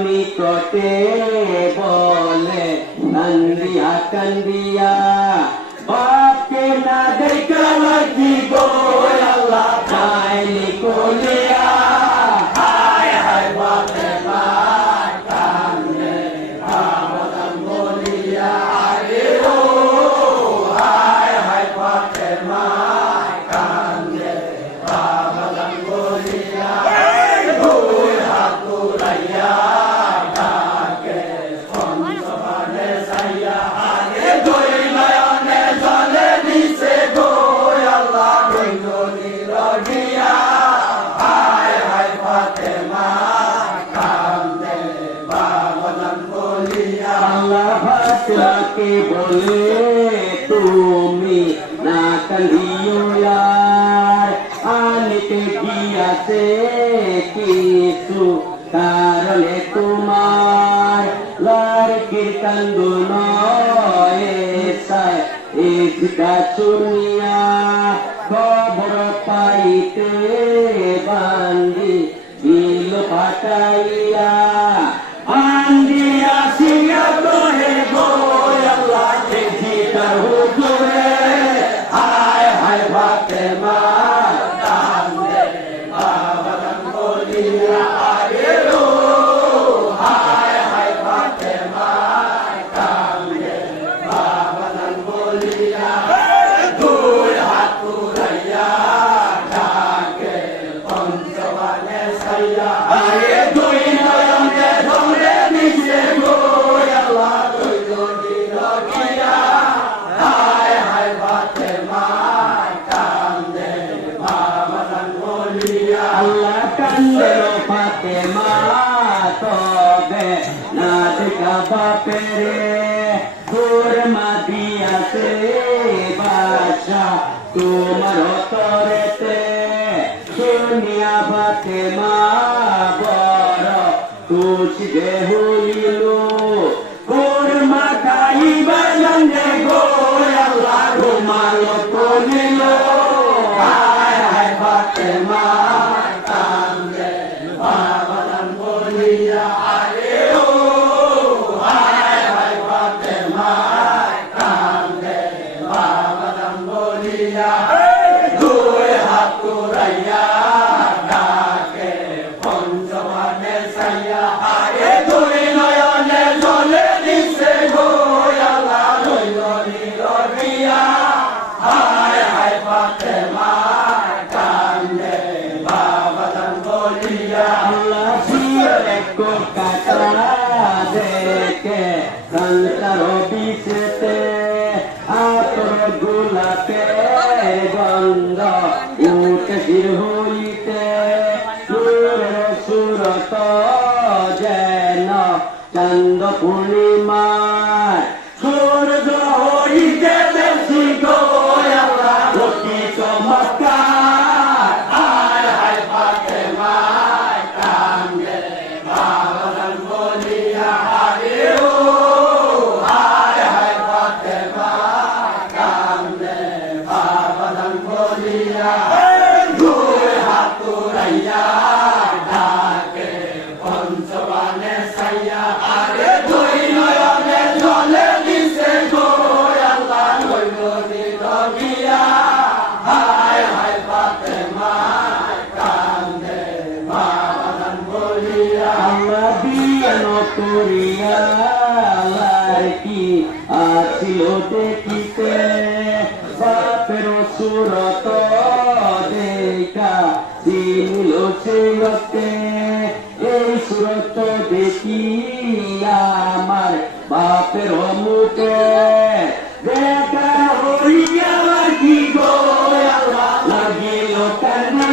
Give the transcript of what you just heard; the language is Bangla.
নিকটে বলে কান্দিয়া কান্দিয়া বাপকে না দেখা লাগি গো আল্লাহ চাইলি কোলিয়া হায় হায় বাপে মায় কান্দে বাবাদাম বলিয়া রে ও হায় হায় বাপে মায় কান্দে বাবাদাম বলিয়া দুই হাত তুলাইয়া ডাকে পঞ্চবানে সাইয়া আরে দুই নয়নে জলে দিছে গো আল্লাহ রইল নিরগিয়া হায় হায় ফাতেমা কান্দে বাবাদাম বলিয়া আল্লাহ ফাতেমাকে বলে তুমি না কান্দিও यार আনিতে গিয়াছে কিছু কারণে তোমার লড়কির কান্দন ইসকা শুনিয়া খবর পাইতে বান্দি দিল ফাটাইয়া আন্দিয়া সিয়া তোহে গো আল্লাহ দেখি তার হুজুরে হায় হায় ফাতেমা কান্দে বাবাদাম বলিয়া রে ও হায় হায় ফাতেমা কান্দে বাবাদাম বলিয়া দুই হাত তুলাইয়া ডাকে পঞ্চবানে সাইয়া আরে দুই নয়নে ধরে নিছে গো আল্লাহ রইল নিরগিয়া হায় হায় ফাতেমা কান্দে বাবাদাম বলিয়া আল্লাহ কান্দে ফাতেমা তবে না দেখা বাপেরে সুরমা দিয়াছে বাসা তোমার তরেতে শুনিয়া ফাতেমা বড় খুশি যে হইল সুরমা খাইবা জানে গো আল্লাহ ঘুমালো করিল হায় হায় ফাতেমা কান্দে বাবাদাম বলিয়া রে ও হায় হায় ফাতেমা কান্দে বাবাদাম বলিয়া দুই হাত তুলাইয়া ডাকে পঞ্চবানে সাইয়া আরে দুই নয়নে জলে দিছে গো আল্লাহ রইল নিরগিয়া হায় হায় ফাতেমা কান্দে বাবাদাম বলিয়া আল্লাহ শিরে কো কাটা দেখে সংসার বিছেতে আতর গোলাপে গন্ধ উঠে শির হইতে সুরত যেন চন্দ্র পূর্ণিমার সূর্য হইতে বেশি গো আল্লাহ অতি চমৎকার হায় হায় ফাতেমা কান্দে বাবাদাম বলিয়া রে ও হায় হায় ফাতেমা কান্দে বাবাদাম বলিয়া দুই হাত তুলাইয়া ডাকে পঞ্চবানে সাইয়া আরে দুই নয়নে জলে দিছে গো আল্লাহ রইল নিরগিয়া হায় হায় ফাতেমা কান্দে বাবাদাম বলিয়া আল্লাহ বিয়ান করিয়া লাইকি আছিল দেখিতে বাপের সুরত দেখা দিল চিরতে এই সুরত দেখি আমার বাপের মুখে দেখা হইয়া লাগি গো আল্লাহ লাগিল কান্না